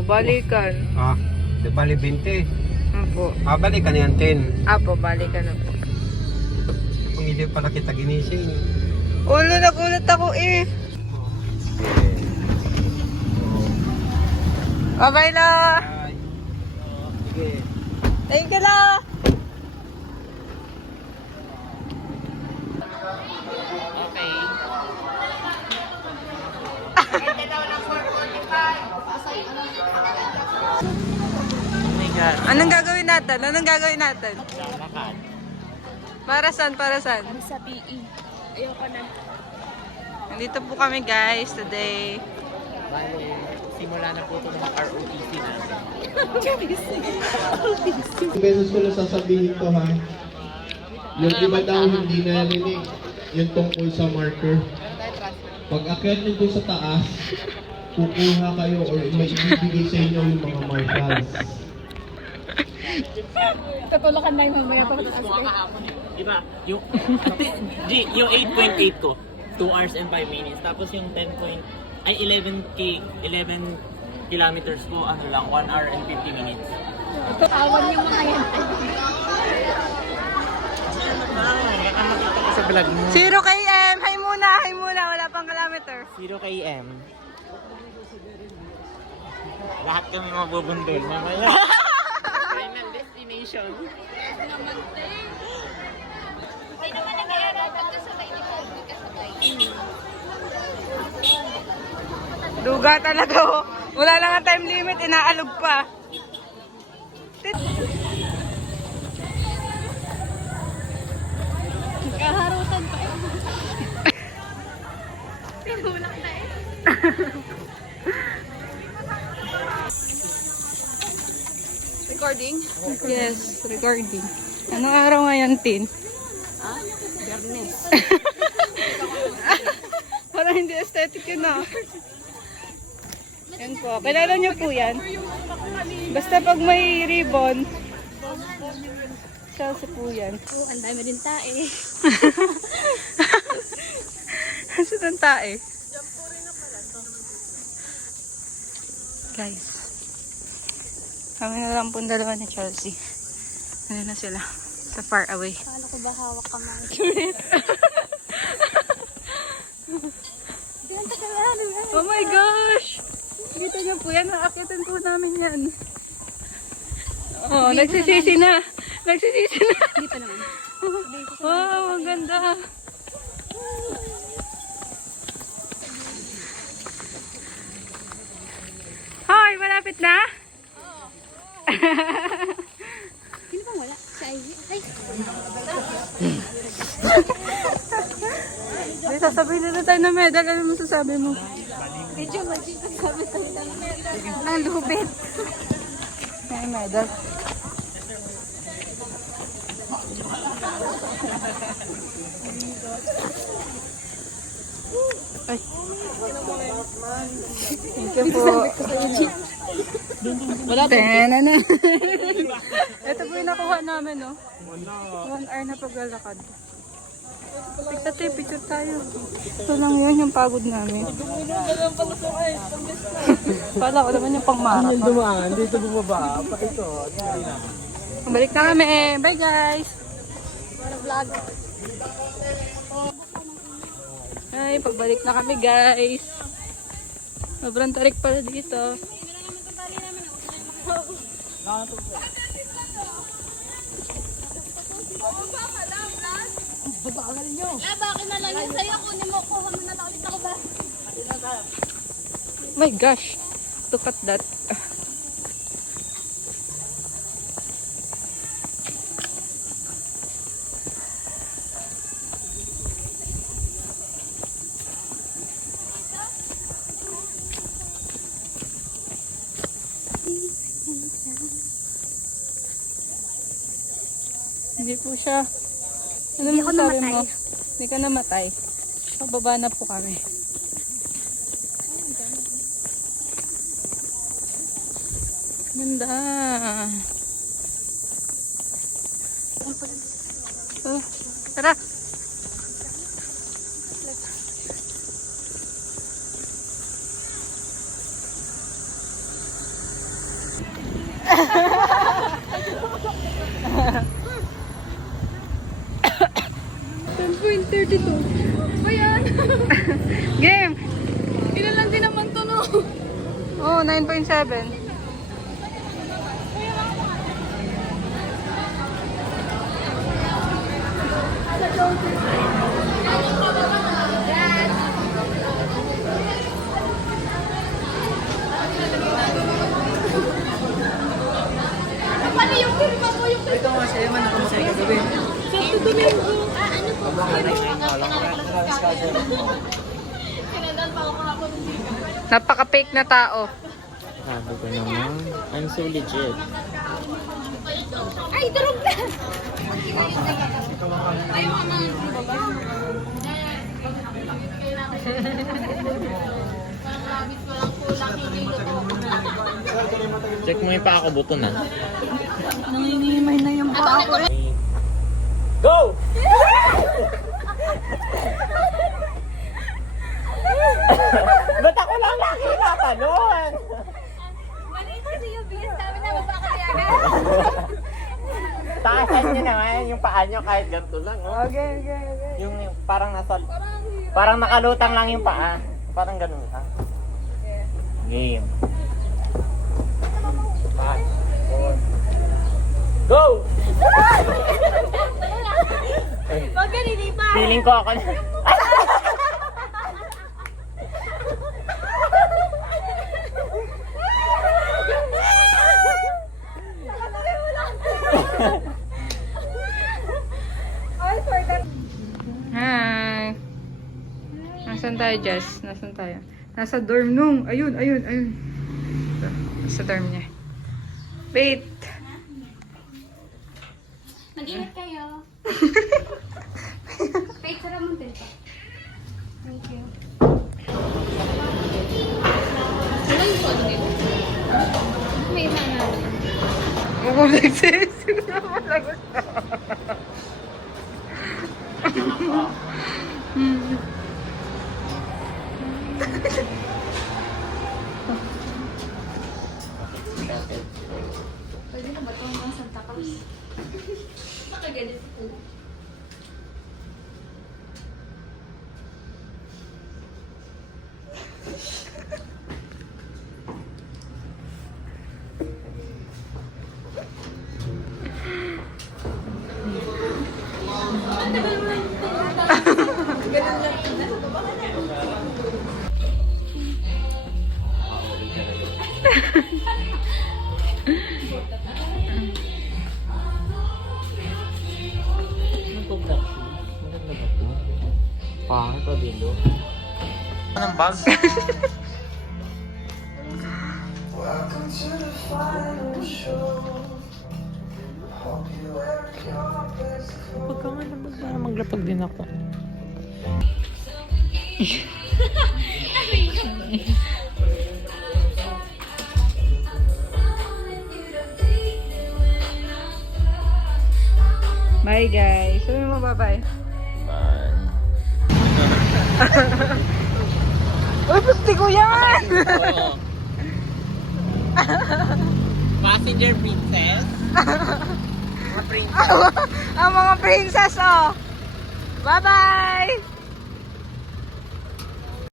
O, balikan. Di bali 20. Apo. Balikan yan 10. Apo, balikan na po. Kung hindi pala kita ginising. Ulo, nagulat ako eh. Bye-bye la. Ay. Sige. Thank you la. Okay. Oh my God. Anong gagawin natin? Anong gagawin natin? Lakad. Para saan? Para saan? Sa PE. Ayoko na. Nandito po kami guys today. Bale, simula na po ito ng ROTC namin. Beses ko na sasabihin to ha. Yung iba daw hindi narinig. Yung tungkol sa marker. Pag akyat nyo doon sa taas, kukuha kayo or may ibibigay sa inyo yung mga markers. Tutulakan na yung mamaya pagkataas ko. Diba? Yung, yung 8.8 ko, 2 hours and 5 minutes. Tapos yung 11 kilometers ko, ano lang, 1 hour and 50 minutes. Awan yung mga yan. Baka makita ko sa vlog mo. 0 km! Hi muna! Hi muna! Wala pang kilometer. 0 km. Lahat kami mabubundol mamaya. Final destination. Hindi naman nag-iarapan ka sabay ni Kobe kasabay. Duga talaga oh. Wala lang ang time limit, inaalog pa. Kaharutan pa eh. Tinulak na eh. Recording? Yes, recording. Anong araw ngayon, Tin? Biyernes. Parang hindi aesthetic yun ah. Yan po. Kilala niyo po yan? Basta pag may ribbon, Chelsea po yan. Oh, ang dami din tae. Saan ang tae? Guys. Kami na lang po dalawa ni Chelsea. Ano na sila? Sa far away. Akala ko ba hawak ka man? Oh my gosh! Kita niyo po yan. Naakitan po namin yan. Oh, nagsisisi na. Nagsisisi na. Hindi pa naman. Wow, ang ganda. Hoy, malapit na? Sino bang wala? Si Ivy? Ay! May sasabihin na tayo na medal. Ano mo sasabi mo? Medyo magiging sabi tayo ng lubid. May medal. Ay. Thank you po. Wala Tena na. Ito po yung nakuha namin, no? 1 hour na paglalakad. Picture tayo. Ito lang yun, yung pagod namin. Pala ko naman yung pang-marathon. Yung dumaan, dito bumaba. Pa ito. Balik na kami. Bye guys! vlog. Ay, pagbalik na kami guys. Sobrang tarik pala dito. Bakit na lang yun sa'yo? Kunin mo, kuha mo na lang ulit ako ba? My gosh! Look at that. Hindi po siya. Ano Hindi ako masasabi namatay. mo? Hindi ka namatay. Pababa na po kami. Ganda. Oh, tara. Game! Ilan lang din naman to, no? Oh, 9.7. Paano yung firma mo? Yung firma mo? Sa Domingo. Ano po? Kinadal pa ako ng Napaka-fake na tao. Sabi ko naman, I'm so legit. Ay, durog na! Ayaw ka mga baba. Parang rabbit, walang kulang, hindi Check mo yung pa ako buto na. Nanginimay na yung paa ko. Go! Ba't ako lang nakita nun? Mali kasi yung bias namin na mapakalaga. Taasan nyo naman yung paa nyo kahit ganito lang. Oh. Okay. Yung parang nasa... Parang nakalutang lang yung paa. Parang ganun lang. Game. 5, 4. Go! Huwag ka nilipa. Feeling ko ako na. Hi! Nasaan tayo, Jess? Nasaan tayo? Nasa dorm nung. Ayun. Sa dorm niya. Wait! Mag-ingat kayo. Wait, sarap mo din pa. Thank you. Ano yung phone nito? May iba na. Ako nagsisiguro naman lang gusto. Pwede na ba ito hanggang Santa Cruz? Nakagalit ko. Pangit pa dito. Anong bag? Huwag ka nga naman para maglapag din ako. Bye guys. Sabi mo bye-bye. Bye. Uy, pusti ko yan! Oo. Passenger princess. Mga princess. Ang mga princess, oh! Bye-bye!